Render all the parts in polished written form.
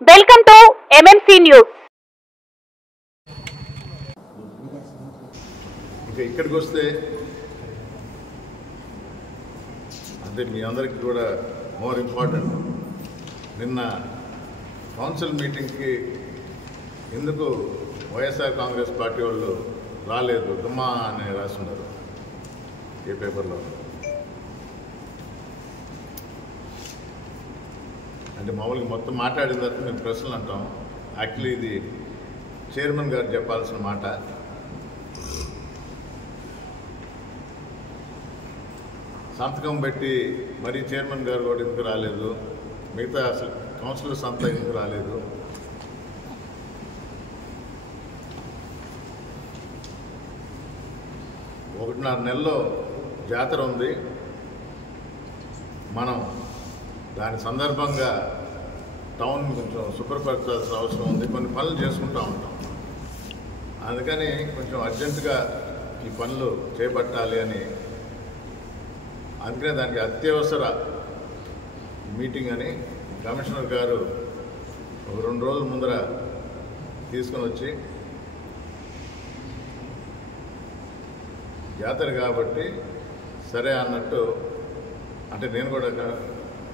Welcome to MMC news. ఇక్కడికి వస్తే అంటే మీ అందరికీ కూడా మోర్ ఇంపార్టెంట్, నిన్న కౌన్సిల్ మీటింగ్కి ఎందుకు వైఎస్ఆర్ కాంగ్రెస్ పార్టీ వాళ్ళు రాలేదు దుమ్మా అని రాస్తున్నారు ఏ పేపర్లో. అంటే మామూలుగా మొత్తం మాట్లాడిన తర్వాత మేము ప్రశ్నలు అంటాం. యాక్చువల్లీ ఇది చైర్మన్ గారు చెప్పాల్సిన మాట. సంతకం పెట్టి మరీ చైర్మన్ గారు కూడా ఎందుకు రాలేదు, మిగతా అసలు కౌన్సిలర్స్ అంతా ఎందుకు రాలేదు. ఒకటిన్నర నెలలో జాతర ఉంది, మనం దాని సందర్భంగా టౌన్ కొంచెం శుభ్రపరచాల్సిన అవసరం ఉంది, కొన్ని పనులు చేసుకుంటూ ఉంటాం. అందుకని కొంచెం అర్జెంటుగా ఈ పనులు చేపట్టాలి అని, అందుకనే దానికి అత్యవసర మీటింగ్ అని కమిషనర్ గారు ఒక 2 రోజుల ముందర తీసుకొని వచ్చి, జాతర కాబట్టి సరే అన్నట్టు, అంటే నేను కూడా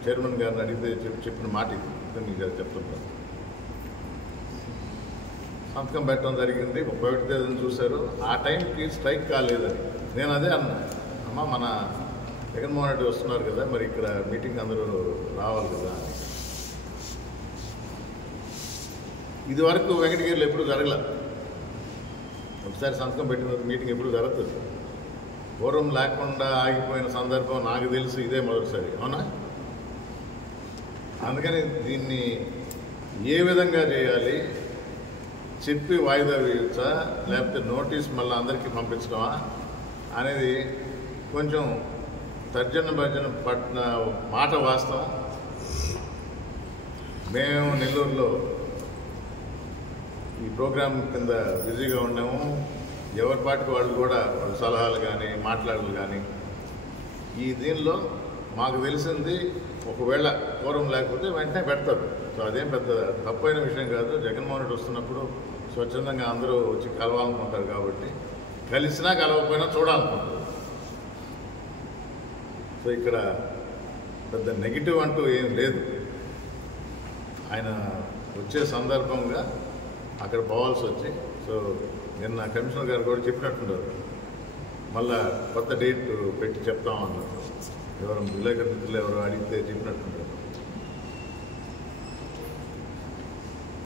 చైర్మన్ గారిని అడిగితే చెప్పిన మాట ఇది మీకు చెప్తుంటాను. సంతకం పెట్టడం జరిగింది, 31వ తేదీని చూశారు. ఆ టైంకి స్ట్రైక్ కాలేదని నేను అదే అన్నా, అమ్మ మన జగన్మోహన్ రెడ్డి వస్తున్నారు కదా, మరి ఇక్కడ మీటింగ్ అందరూ రావాలి కదా. ఇది వరకు వెంకటగిరిలో ఎప్పుడు జరగల, ఒకసారి సంతకం పెట్టిన మీటింగ్ ఎప్పుడు జరుగుతుంది. పూర్వం లేకుండా ఆగిపోయిన సందర్భం నాకు తెలిసి ఇదే మొదటిసారి, అవునా? అందుకని దీన్ని ఏ విధంగా చేయాలి, చెప్పి వాయిదా వేయచ్చా లేకపోతే నోటీస్ మళ్ళీ అందరికీ పంపించడమా అనేది కొంచెం తర్జన భర్జన పట్టిన మాట వాస్తవం. మేము నెల్లూరులో ఈ ప్రోగ్రాం కింద బిజీగా ఉన్నాము. ఎవరి పాటికి వాళ్ళు కూడా వాళ్ళ సలహాలు కానీ మాట్లాడలు కానీ, ఈ దీనిలో మాకు తెలిసింది ఒకవేళ పూర్వం లేకపోతే వెంటనే పెడతారు. సో అదేం పెద్ద తప్పైన విషయం కాదు. జగన్మోహన్ రెడ్డి వస్తున్నప్పుడు స్వచ్ఛందంగా అందరూ వచ్చి కలవాలనుకుంటారు కాబట్టి, కలిసినా కలవకపోయినా చూడాలనుకుంటారు. సో ఇక్కడ పెద్ద నెగిటివ్ అంటూ ఏం లేదు. ఆయన వచ్చే సందర్భంగా అక్కడ పోవాల్సి వచ్చి, సో నిన్న కమిషనర్ గారు కూడా చెప్పినట్టున్నారు, మళ్ళా కొత్త డేట్ పెట్టి చెప్తామన్నారు. ఎవరు విలేకరు మిత్రులు ఎవరు అడిగితే చెప్పినట్టున్నారు.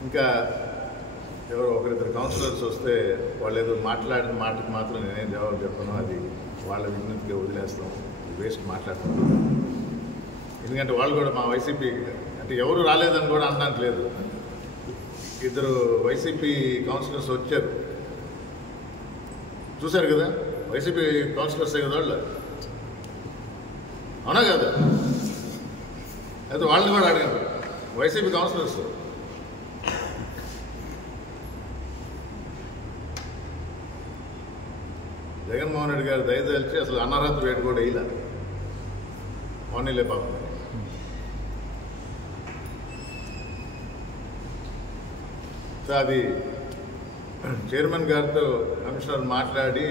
ఇంకా ఎవరో ఒకరిద్దరు కౌన్సిలర్స్ వస్తే వాళ్ళు ఏదో మాట్లాడిన మాటకు మాత్రం నేనేం జవాబు చెప్పను, అది వాళ్ళ విజ్ఞప్తిగా వదిలేస్తాం, వేస్ట్ మాట్లాడుతున్నాం. ఎందుకంటే వాళ్ళు కూడా మా వైసీపీ అంటే ఎవరు రాలేదని కూడా అనడానికి లేదు. 2 వైసీపీ కౌన్సిలర్స్ వచ్చారు, చూశారు కదా, వైసీపీ కౌన్సిలర్సే కదా వాళ్ళు, అవునా కదా? అయితే వాళ్ళని కూడా అడిగారు, వైసీపీ కౌన్సిలర్స్. జగన్మోహన్ రెడ్డి గారు దయదలిచి అసలు అనర్హత వేటు కూడా వేయలే, పోనీలే పాపం. సో అది చైర్మన్ గారితో కమిషనర్ మాట్లాడి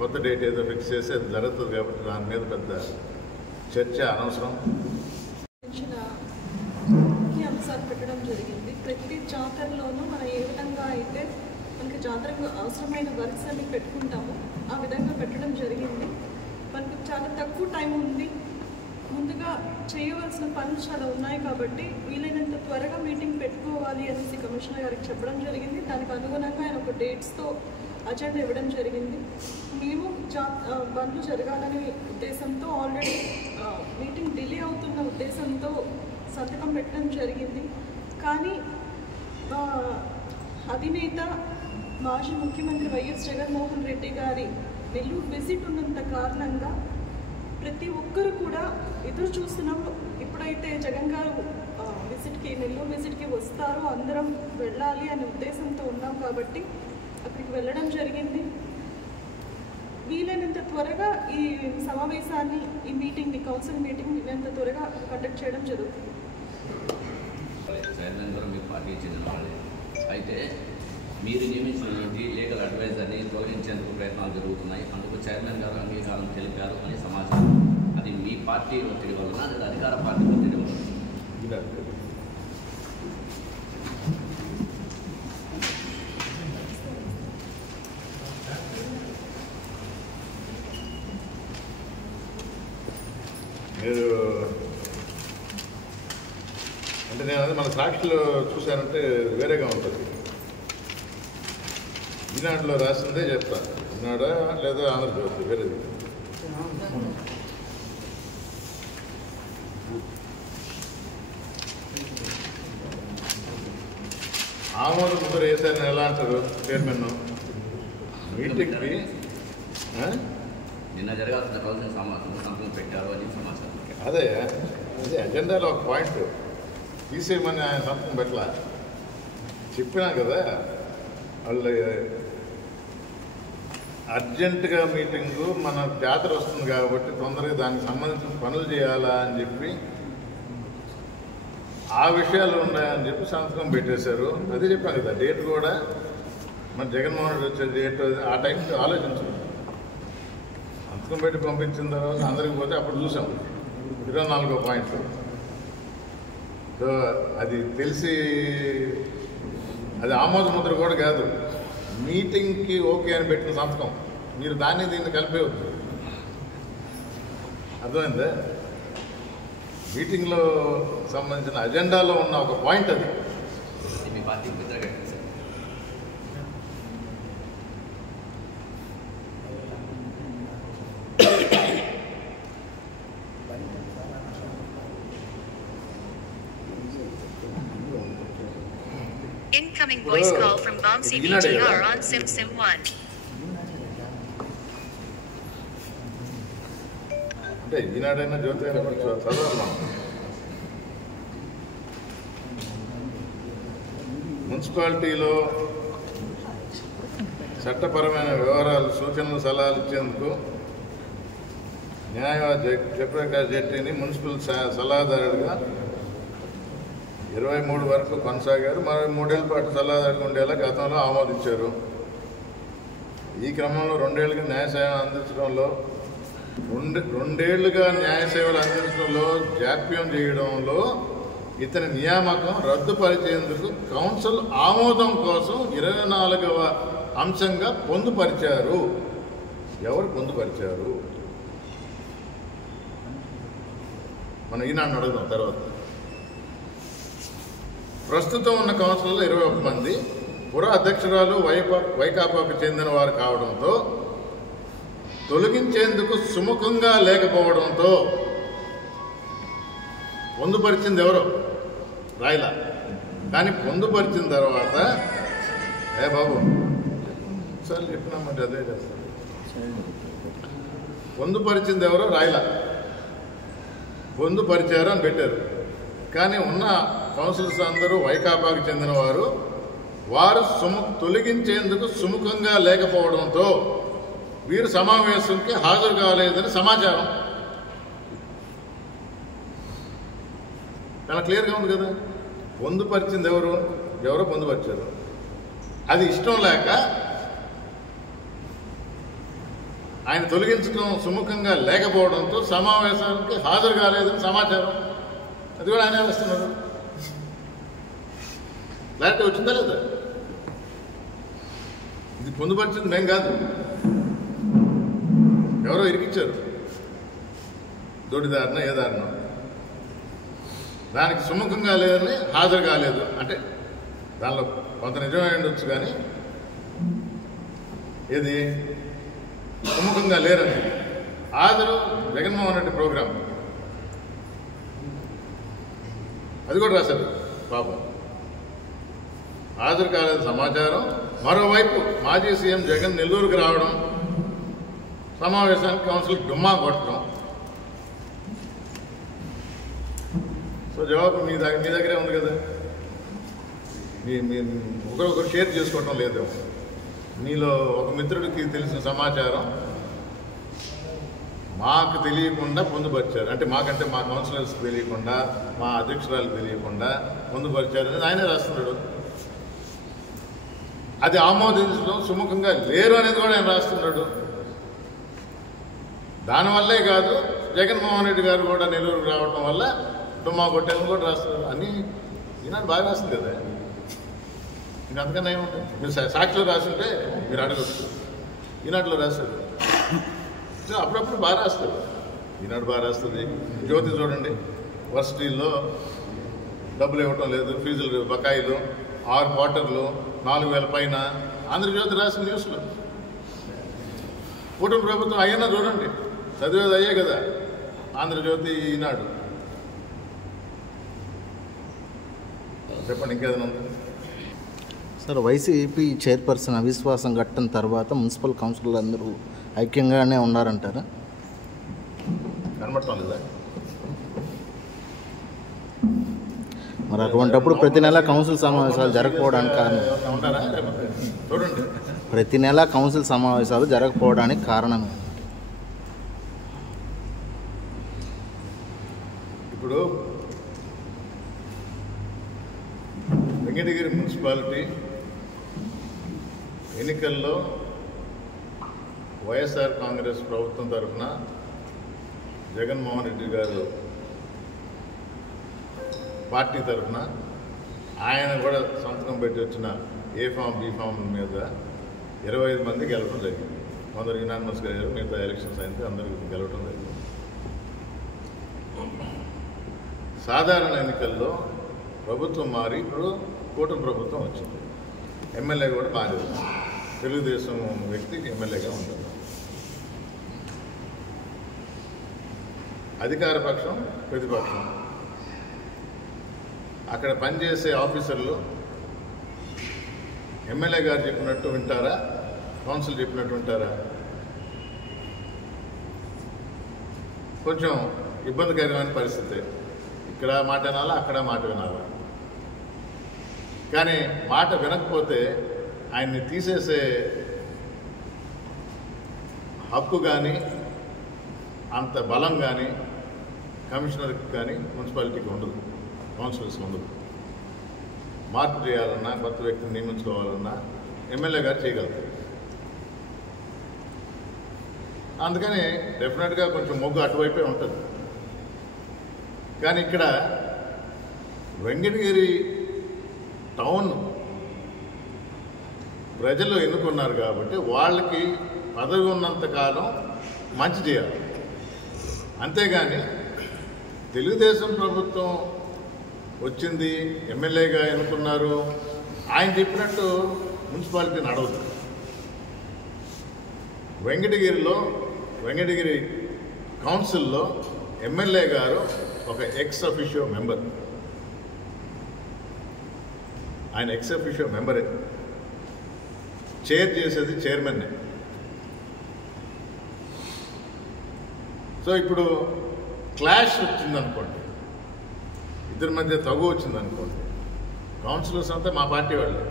కొత్త డేట్ ఏదో ఫిక్స్ చేసి అది జరుగుతుంది కాబట్టి దాని మీద పెద్ద చర్చ అనవసరం. ముఖ్య అంశాలు పెట్టడం జరిగింది. ప్రతి జాతరలోనూ మనం ఏ విధంగా అయితే మనకి జాతరకు అవసరమైన వర్క్స్ అన్ని పెట్టుకుంటామో ఆ విధంగా పెట్టడం జరిగింది. మనకు చాలా తక్కువ టైం ఉంది, ముందుగా చేయవలసిన పనులు చాలా ఉన్నాయి కాబట్టి వీలైనంత త్వరగా మీటింగ్ పెట్టుకోవాలి అనేసి కమిషనర్ గారికి చెప్పడం జరిగింది. దానికి అనుగుణంగా ఆయన ఒక డేట్స్తో అజెండా ఇవ్వడం జరిగింది. మేము పనులు జరగాలనే ఉద్దేశంతో ఆల్రెడీ మీటింగ్ డిలే అవుతున్న ఉద్దేశంతో సంతకం పెట్టడం జరిగింది. కానీ అధినేత మాజీ ముఖ్యమంత్రి వైఎస్ జగన్మోహన్ రెడ్డి గారి నెల్లూరు విజిట్ ఉన్నంత కారణంగా ప్రతి ఒక్కరు కూడా ఎదురు చూస్తున్నాం. ఇప్పుడైతే జగన్ గారు నెల్లూరు విజిట్కి వస్తారో అందరం వెళ్ళాలి అనే ఉద్దేశంతో ఉన్నాం కాబట్టి అక్కడికి వెళ్ళడం జరిగింది. వీలైనంత త్వరగా ఈ సమావేశాన్ని, ఈ మీటింగ్ని, కౌన్సిల్ మీటింగ్ వీలైనంత త్వరగా కండక్ట్ చేయడం జరుగుతుంది. చైర్మన్ గారు మీ పార్టీకి చెందిన వాళ్ళే. అయితే మీరు నియమించినటువంటి లీగల్ అడ్వైజర్ని తొలగించేందుకు ప్రయత్నాలు జరుగుతున్నాయి, అందుకు చైర్మన్ గారు అంగీకారం తెలిపారు అని సమాచారం. అది మీ పార్టీ ఒత్తిడి వలన లేదా అధికార పార్టీ ఒత్తిడి వలన? మీరు అంటే నేను అది మన సాక్షిలో చూశానంటే వేరేగా ఉంటుంది. ఈనాడులో రాసిందే చెప్తాను. ఈనాడా లేదా ఆంధ్రజ్యోతి వేరేది. ఆమోద ముద్ర వేసారని ఎలా అంటారు చైర్మన్ మీటింగ్కి? నిన్న జరగాల్సిన కౌన్సిల్ సంతకం పెట్టారు అని సమాచారం. అదే అజెండాలో ఒక పాయింట్ తీసేయమని ఆయన సంతకం పెట్టలా. చెప్పినా కదా వాళ్ళు అర్జెంటుగా మీటింగు, మన జాతర వస్తుంది కాబట్టి తొందరగా దానికి సంబంధించిన పనులు చేయాలా అని చెప్పి ఆ విషయాలు ఉన్నాయని చెప్పి సంతకం పెట్టేశారు. అదే చెప్పాను కదా, డేట్ కూడా మన జగన్మోహన్ రెడ్డి వచ్చే డేట్ ఆ టైంకి ఆలోచించాం. సంతకం పెట్టి పంపించిన తర్వాత అందరికి పోతే అప్పుడు చూసాం 24వ పాయింట్. సో అది తెలిసి అది ఆమోద ముద్ర కూడా కాదు, మీటింగ్కి ఓకే అని పెట్టిన సంతకం. మీరు దాన్ని దీన్ని కలిపేయద్దు, అర్థమైందా? మీటింగ్లో సంబంధించిన అజెండాలో ఉన్న ఒక పాయింట్ అది. మీ పార్టీకి వ్యతిరేకంగా Incoming voice call from Vamsi BTR on Sim 1. అంటే ఈనాడైనా జ్యోతి అయినా చదవాలి. మున్సిపాలిటీలో చట్టపరమైన వివరాలు, సూచనలు, సలహాలు ఇచ్చేందుకు న్యాయవాది జయప్రకాష్ జెట్టీని మున్సిపల్ సలహాదారుడిగా 23 వరకు కొనసాగారు. మరి 3 ఏళ్ల పాటు సలహాదారుగా ఉండేలా గతంలో ఆమోదించారు. ఈ క్రమంలో 2 ఏళ్ళుగా న్యాయ సేవలు అందించడంలో రెండేళ్లుగా న్యాయ సేవలు అందించడంలో జాప్యం చేయడంలో ఇతని నియామకం రద్దుపరిచేందుకు కౌన్సిల్ ఆమోదం కోసం 24వ అంశంగా పొందుపరిచారు. ఎవరు పొందుపరిచారు? మనం ఈనాడు అడుగుదాం తర్వాత. ప్రస్తుతం ఉన్న కౌన్సిల్లో 21 మంది పుర అధ్యక్షురాలు వైకాపాకు చెందిన వారు కావడంతో తొలగించేందుకు సుముఖంగా లేకపోవడంతో పొందుపరిచింది ఎవరో రాయలా. కానీ పొందుపరిచిన తర్వాత బాబు సార్ చెప్పినామంటే అదే చేస్తాను. పొందుపరిచింది ఎవరో రాయలా, పొందుపరిచారు అని పెట్టారు. కానీ ఉన్న కౌన్సిలర్స్ అందరూ వైకాపాకు చెందిన వారు తొలగించేందుకు సుముఖంగా లేకపోవడంతో వీరు సమావేశంకి హాజరు కాలేదని సమాచారం. చాలా క్లియర్గా ఉంది కదా. పొందుపరిచింది ఎవరో పొందుపరిచారు. అది ఇష్టం లేక ఆయన తొలగించడం సుముఖంగా లేకపోవడంతో సమావేశానికి హాజరు కాలేదని సమాచారం. అది కూడా ఆయన వేస్తున్నారు. క్లారిటీ వచ్చిందా లేదా? ఇది పొందుపరిచింది మేం కాదు, ఎవరో ఇరికిచ్చారు, దొడిదారిన ఏదారిన. దానికి సుముఖంగా లేదని హాజరు కాలేదు అంటే దానిలో కొంత నిజమే ఉండొచ్చు, కానీ ఇది సుముఖంగా లేరని. హాజరు జగన్మోహన్ రెడ్డి ప్రోగ్రాం అది కూడా రాశారు పాపం. హాజరు కాలేదు సమాచారం. మరోవైపు మాజీ సీఎం జగన్ నెల్లూరుకు రావడం, సమావేశానికి కౌన్సిల్ డుమ్మా కొట్టడం. సో జవాబు మీ దగ్గరే ఉంది కదా. మీ ఒకరొకరు షేర్ చేసుకోవటం లేదు. మీలో ఒక మిత్రుడికి తెలిసిన సమాచారం మాకు తెలియకుండా పొందుపరిచారు. అంటే మాకంటే మా కౌన్సిలర్స్కి తెలియకుండా, మా అధ్యక్షురాలకు తెలియకుండా పొందుపరిచారు అనేది ఆయనే రాస్తున్నాడు. అది ఆమోదించడం సుముఖంగా లేరు అనేది కూడా ఆయన రాస్తున్నాడు. దానివల్లే కాదు, జగన్మోహన్ రెడ్డి గారు కూడా నెల్లూరుకు రావటం వల్ల డుమ్మా కొట్టేదని కూడా రాస్తున్నారు. అన్నీ ఈనాడు బాగా రాస్తుంది కదా. ఇంకా అంతకన్నా ఏముంటుంది? మీరు సాక్షిలో రాస్తుంటే మీరు అడగచ్చు, ఈనాడులో రాస్తారు. అప్పుడప్పుడు బాగా రాస్తారు. ఈనాడు బాగా రాస్తుంది. జ్యోతి చూడండి, వర్సిటీల్లో డబ్బులు ఇవ్వటం లేదు, ఫీజులు బకాయిలు, 6 క్వార్టర్లు, 4,000 పైన. ఆంధ్రజ్యోతి రాసిన న్యూస్లో. కూటమి ప్రభుత్వం అయ్యన్నా చూడండి, చదివేది అయ్యే కదా ఆంధ్రజ్యోతి, ఈనాడు. చెప్పండి ఇంకేదైనా ఉంది సార్? వైసీపీ చైర్పర్సన్ అవిశ్వాసం ఘట్టం తర్వాత మున్సిపల్ కౌన్సిలర్లు అందరూ ఐక్యంగానే ఉన్నారంటారా? కనబడటం లేదా? మరి అటువంటప్పుడు ప్రతి నెల కౌన్సిల్ సమావేశాలు జరగకపోవడానికి కారణం? ఉంటారా? చూడండి, ప్రతి నెల కౌన్సిల్ సమావేశాలు జరగకపోవడానికి కారణం? ఇప్పుడు వెంకటగిరి మున్సిపాలిటీ ఎన్నికల్లో వైఎస్ఆర్ కాంగ్రెస్ ప్రభుత్వం తరఫున జగన్మోహన్ రెడ్డి గారు పార్టీ తరఫున ఆయన కూడా సంతకం పెట్టి వచ్చిన ఏ ఫామ్ బి ఫామ్ మీద 25 మంది గెలవడం జరిగింది. కొందరు యునానిమస్గా అయ్యారు, మిగతా ఎలక్షన్స్ అయితే అందరూ గెలవడం జరిగింది. సాధారణ ఎన్నికల్లో ప్రభుత్వం మారి ఇప్పుడు కూటమి ప్రభుత్వం వచ్చింది. ఎమ్మెల్యే కూడా మారింది. తెలుగుదేశం వ్యక్తి ఎమ్మెల్యేగా ఉంటారు. అధికార పక్షం, ప్రతిపక్షం, అక్కడ పనిచేసే ఆఫీసర్లు ఎమ్మెల్యే గారు చెప్పినట్టు వింటారా, కౌన్సిల్ చెప్పినట్టు వింటారా? కొంచెం ఇబ్బందికరమైన పరిస్థితి. ఇక్కడ మాట వినాలా, అక్కడ మాట వినాలా. కానీ మాట వినకపోతే ఆయన్ని తీసేసే హక్కు కానీ అంత బలం కానీ కమిషనర్కి కానీ మున్సిపాలిటీకి ఉండదు, కౌన్సిలర్స్కి ఉండదు. మార్పు చేయాలన్నా, కొత్త వ్యక్తిని నియమించుకోవాలన్నా ఎమ్మెల్యే గారు చేయగలుగుతారు. అందుకని డెఫినెట్గా కొంచెం మొగ్గు అటువైపే ఉంటుంది. కానీ ఇక్కడ వెంకటగిరి టౌన్ ప్రజలు ఎన్నుకున్నారు కాబట్టి వాళ్ళకి పదవి ఉన్నంతకాలం మంచి చేయాలి. అంతేగాని తెలుగుదేశం ప్రభుత్వం వచ్చింది, ఎమ్మెల్యేగా ఎన్నుకున్నారు, ఆయన చెప్పినట్టు మున్సిపాలిటీ నడవదు. వెంకటగిరి కౌన్సిల్లో ఎమ్మెల్యే గారు ఒక ఎక్స్ అఫిషియో మెంబర్. ఆయన ఎక్స్ అఫిషియో మెంబరే. చైర్ చేసేది చైర్మన్నే. సో ఇప్పుడు క్లాష్ వచ్చిందనుకోండి, ఇద్దరి మధ్య తగు వచ్చిందనుకోండి, కౌన్సిలర్స్ అంతా మా పార్టీ వాళ్ళే.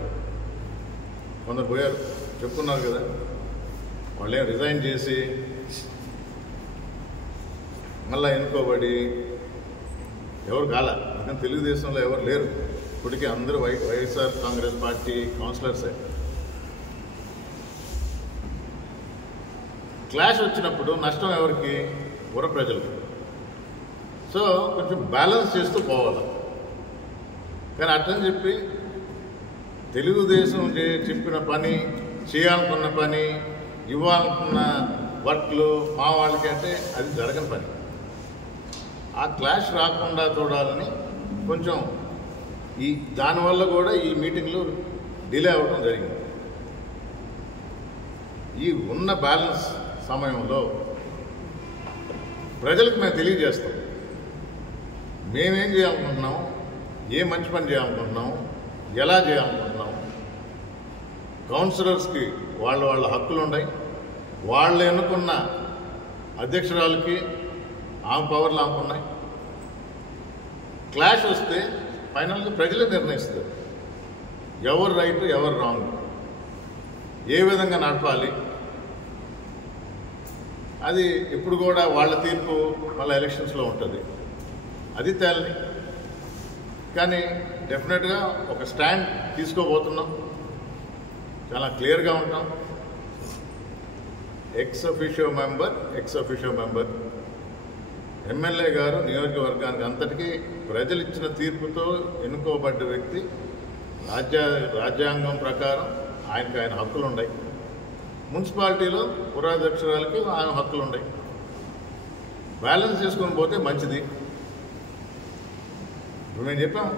కొందరు పోయారు, చెప్పుకున్నారు కదా, వాళ్ళేం రిజైన్ చేసి మళ్ళీ ఎన్నుకోబడి ఎవరు కాల. అందుకని తెలుగుదేశంలో ఎవరు లేరు ఇప్పటికీ. అందరూ వైఎస్ఆర్ కాంగ్రెస్ పార్టీ కౌన్సిలర్సే. క్లాష్ వచ్చినప్పుడు నష్టం ఎవరికి? పుర ప్రజలకు. సో కొంచెం బ్యాలెన్స్ చేస్తూ పోవాలి. కానీ అట్లని చెప్పి తెలుగుదేశం చెప్పిన పని, చేయాలనుకున్న పని, ఇవ్వాలనుకున్న వర్క్లు మా వాళ్ళకి అంటే అది జరగని పని. ఆ క్లాష్ రాకుండా చూడాలని కొంచెం దానివల్ల కూడా ఈ మీటింగ్లు డిలే అవ్వడం జరిగింది. ఈ ఉన్న బ్యాలెన్స్ సమయంలో ప్రజలకు మేము తెలియజేస్తాం, మేమేం చేయాలనుకుంటున్నాం, ఏ మంచి పని చేయాలనుకుంటున్నాం, ఎలా చేయాలనుకుంటున్నాం. కౌన్సిలర్స్కి వాళ్ళ హక్కులు ఉన్నాయి. వాళ్ళు ఎన్నుకున్న అధ్యక్షురాలకి ఆమె పవర్లు ఆమెకున్నాయి. క్లాష్ వస్తే ఫైనల్గా ప్రజలే నిర్ణయిస్తారు ఎవరు రైట్, ఎవరు రాంగ్, ఏ విధంగా నడపాలి. అది ఇప్పుడు కూడా వాళ్ళ తీర్పు మళ్ళీ ఎలక్షన్స్లో ఉంటుంది, అది తేలని. కానీ డెఫినెట్గా ఒక స్టాండ్ తీసుకోబోతున్నాం, చాలా క్లియర్గా ఉంటాం. ఎక్స్ అఫీషియో మెంబర్ ఎమ్మెల్యే గారు నియోజకవర్గానికి అంతటికీ ప్రజలు ఇచ్చిన తీర్పుతో ఎన్నుకోబడ్డ వ్యక్తి. రాజ్యాంగం ప్రకారం ఆయన హక్కులు ఉన్నాయి. మున్సిపాలిటీలో పురాధ్యక్షురాలకి ఆయన హక్కులు ఉన్నాయి. బ్యాలెన్స్ చేసుకొని పోతే మంచిది. ఇప్పుడు మేము చెప్పాం,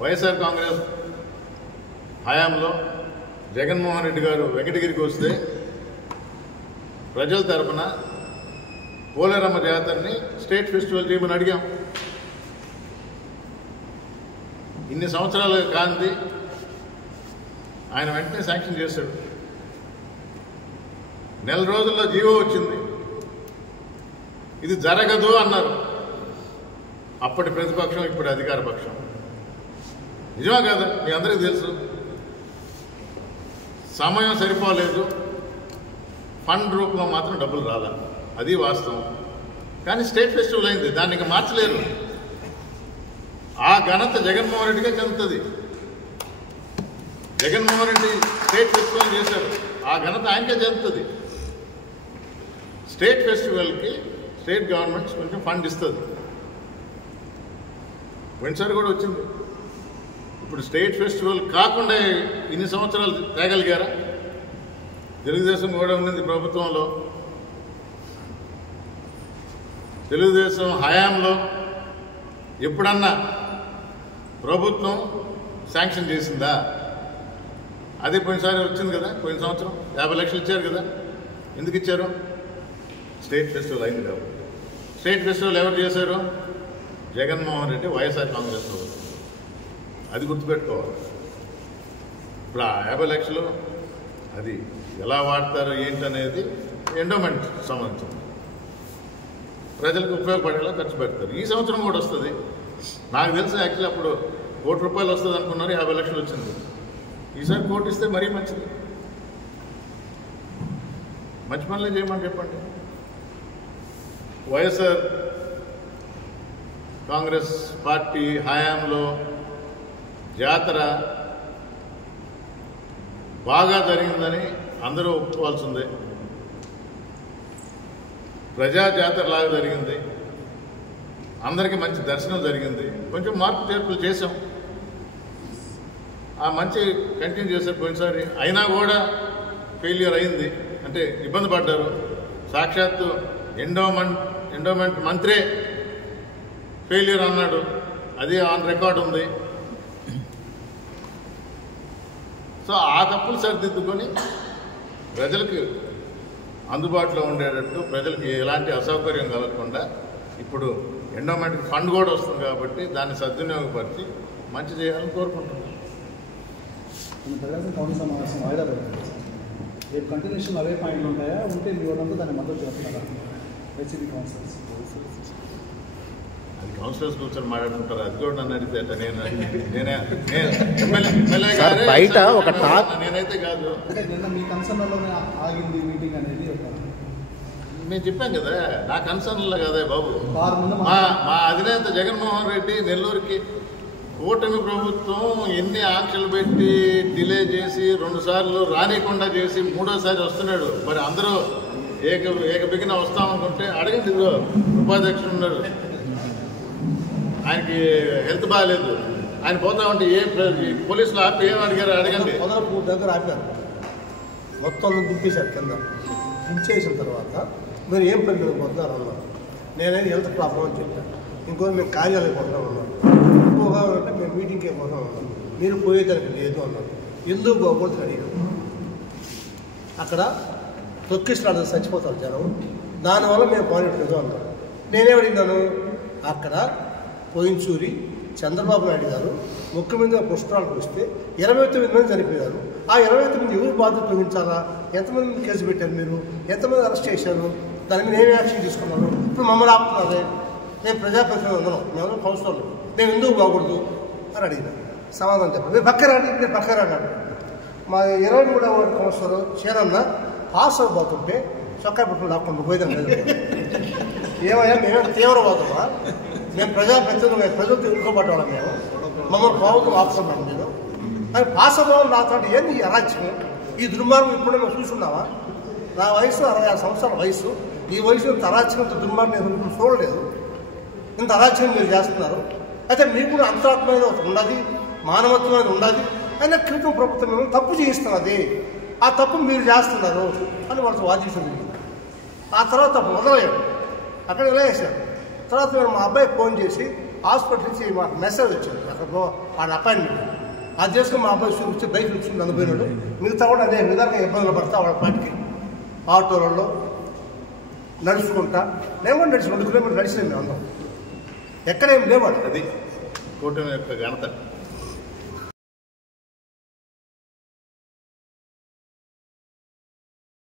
వైఎస్ఆర్ కాంగ్రెస్ హయాంలో జగన్మోహన్ రెడ్డి గారు వెంకటగిరికి వస్తే ప్రజల తరఫున పోలేరమ్మ జాతరని స్టేట్ ఫెస్టివల్ చేయమని అడిగాం. ఇన్ని సంవత్సరాలు కాంతి ఆయన వెంటనే శాంక్షన్ చేశాడు. నెల రోజుల్లో జీవో వచ్చింది, ఇది జరగదు అన్నారు. అప్పటి ప్రతిపక్షం, ఇప్పుడు అధికార పక్షం. నిజమా కాదా? మీ అందరికీ తెలుసు. సమయం సరిపోలేదు, ఫండ్ రూపంలో మాత్రం డబ్బులు రాలా, అది వాస్తవం. కానీ స్టేట్ ఫెస్టివల్ అయింది, దాన్ని ఇంకా మార్చలేరు. ఆ ఘనత జగన్మోహన్ రెడ్డిగా చెందుతుంది. జగన్మోహన్ రెడ్డి స్టేట్ ఫెస్టివల్ చేశారు, ఆ ఘనత ఆయనకే చెందుతుంది. స్టేట్ ఫెస్టివల్కి స్టేట్ గవర్నమెంట్ కొంచెం ఫండ్ ఇస్తుంది. పోయినసారి కూడా వచ్చింది. ఇప్పుడు స్టేట్ ఫెస్టివల్ కాకుండా ఇన్ని సంవత్సరాలు తేగలిగారా? తెలుగుదేశం కూడా ఉన్నది ప్రభుత్వంలో. తెలుగుదేశం హయాంలో ఎప్పుడన్నా ప్రభుత్వం శాంక్షన్ చేసిందా? అది పోయినసారి వచ్చింది కదా, పోయిన సంవత్సరం 50 లక్షలు ఇచ్చారు కదా. ఎందుకు ఇచ్చారు? స్టేట్ ఫెస్టివల్ అయింది కాబట్టి. స్టేట్ ఫెస్టివల్ ఎవరు చేశారు? జగన్మోహన్ రెడ్డి, వైఎస్ఆర్ కాంగ్రెస్ ప్రభుత్వం. అది గుర్తుపెట్టుకోవాలి. ఇప్పుడు ఆ 50 లక్షలు అది ఎలా వాడతారు ఏంటనేది ఎండోమెంట్ సంబంధించింది. ప్రజలకు ఉపయోగపడేలా ఖర్చు పెడతారు. ఈ సంవత్సరం కూడా వస్తుంది. నాకు తెలిసి యాక్చువల్లీ అప్పుడు ₹1 కోటి వస్తుంది అనుకున్నారు, 50 లక్షలు వచ్చింది. ఈసారి 1 కోటి ఇస్తే మరీ మంచిది. మంచి పనులే చేయమని చెప్పండి. వైఎస్ఆర్ కాంగ్రెస్ పార్టీ హయాంలో జాతర బాగా జరిగిందని అందరూ ఒప్పుకోవాల్సిందే. ప్రజా జాతరలాగా జరిగింది, అందరికీ మంచి దర్శనం జరిగింది. కొంచెం మార్పు చేర్పులు చేసాం, ఆ మంచి కంటిన్యూ చేశారు పోయినసారి. అయినా కూడా ఫెయిల్యూర్ అయింది, అంటే ఇబ్బంది పడ్డారు. సాక్షాత్తు ఎండోమెంట్ మంత్రే ఫెయిల్యూర్ అన్నాడు, అది ఆన్ రికార్డు ఉంది. సో ఆ తప్పులు సరిదిద్దుకొని ప్రజలకు అందుబాటులో ఉండేటట్టు, ప్రజలకు ఎలాంటి అసౌకర్యం కలగకుండా ఇప్పుడు ఎండోమెంట్ ఫండ్ కూడా వస్తుంది కాబట్టి దాన్ని సద్వినియోగపరిచి మంచి చేయాలని కోరుకుంటున్నాను. ప్రజాసం కౌన్సిల్ సమావేశం వాయిదా పడుతుంది. రేపు కంటిన్యూషన్ అవే పాయింట్లు ఉంటాయా? ఉంటే మీ వాళ్ళంతా దాన్ని మద్దతు చేస్తున్నారా? వైసీపీ కౌన్సిలర్స్ అది కౌన్సిలర్స్ కూర్చొని మాట్లాడుకుంటారు. అది కూడా నన్ను అడిగితే బయట ఒక టాక్ నేనైతే కాదు. అంటే నిన్న మీ కన్సర్న్లోనే ఆగింది మీటింగ్ అనేది మేము చెప్పాం కదా, నా కన్సర్న్లో కదా బాబు. మా అధినేత జగన్మోహన్ రెడ్డి నెల్లూరుకి కూటమి ప్రభుత్వం ఎన్ని ఆంక్షలు పెట్టి డిలే చేసి 2 సార్లు రానికుండా చేసి 3వసారి వస్తున్నాడు. మరి అందరూ ఏకబిగిన వస్తామనుకుంటే అడగండి. ఇదిగో ఉపాధ్యక్షుడు ఉన్నారు, ఆయనకి హెల్త్ బాగాలేదు, ఆయన పోతా ఉంటే పోలీసులు ఆపి ఏం అడిగారు అడగండి. మొదలు దగ్గర ఆపారు, మొత్తం దింపేశారు. కింద దించేసిన తర్వాత మీరు ఏం ప్రజలు పోతున్నారు అన్నారు. నేనేది హెల్త్ ప్రాబ్లం అని చెప్పాను. ఇంకో మేము కార్యాలయం పోతాం అన్నాను. ఇంకోగా అంటే మేము మీటింగ్కి పోతాం అన్నాను. మీరు పోయేదానికి లేదు అన్నారు. ఎందుకు పోకూడదు అడిగాను. అక్కడ తొక్కిస్తాడు, చచ్చిపోతారు జనం, దానివల్ల మేము పోనట్లేదు అన్నాను. నేనేమడిగినాను, అక్కడ పోయినసూరి చంద్రబాబు నాయుడు గారు ముఖ్యమంత్రిగా పుష్కరాలు కురిస్తే 29 మంది చనిపోయారు. ఆ 29 ఎవరు బాధ్యత వహించాలా? ఎంతమంది కేసు పెట్టారు మీరు? ఎంతమంది అరెస్ట్ చేశారు? దాని మీద ఏం యాక్షన్ తీసుకున్నారు? ఇప్పుడు మమ్మల్ని ఆపుతున్నారే. మేము ప్రజాప్రతినిధులు అందరం, మేము కౌన్సిలర్లు, మేము ఎందుకు బాగూడదు అని అడిగినాం. సమాధానం చెప్పారు. మీరు పక్కన రండి, నేను పక్కన అన్నాడు. మా 23వ వార్డు కౌన్సిలర్ చేరన్న పాస్ అవ్వబోతుంటే చొక్కా పెట్టుకుని లాక్కుండా పోయిదాం లేదు. ఏమయ్యా మేమేం తీవ్రవాదమా? మేము ప్రజాప్రతినిధులు, ప్రజలతో ఇరుకోబడ్డాం. మేము మమ్మల్ని ప్రభుత్వం ఆపుకున్నాం. నేను కానీ పాస్ అవ్వడం నాతో ఏంది ఈ అరాచకం, ఈ దుర్మార్గం ఇప్పుడే మేము చూస్తున్నావా? నా వయసు 66 సంవత్సరాల వయసు. ఈ వయసులో ఇంత అరాచకం, ఇంత దుర్మార్గం నేను చూడలేదు. ఇంత అరాచకం మీరు చేస్తున్నారు. అయితే మీకు కూడా అంతరాత్మ అనేది ఉన్నది, మానవత్వం అనేది ఉన్నది. అయినా క్రితం ప్రభుత్వం మేము తప్పు చేయిస్తున్నది, ఆ తప్పు మీరు చేస్తున్నారు అని వాళ్ళతో వాదించడం జరిగింది. ఆ తర్వాత మొదలయ్యాడు, అక్కడ వెళ్ళేసాడు. తర్వాత మేము మా అబ్బాయి ఫోన్ చేసి హాస్పిటల్ నుంచి మాకు మెసేజ్ వచ్చింది, అక్కడ వాడి అపాయింట్మెంట్ అది చేసుకుని మా అబ్బాయి చూపించి బైక్ వచ్చి అందుపోయినాడు. మిగతా కూడా అదే విధంగా ఇబ్బందులు పడతా వాళ్ళ పాటికి ఆటోలలో నడుచుకుంటా. నేను కూడా నడిచి 2 కిలోమీటర్లు నడిచినాం మేము అందరం. ఎక్కడేం లేవాడు. అది కూటమి యొక్క ఘనత.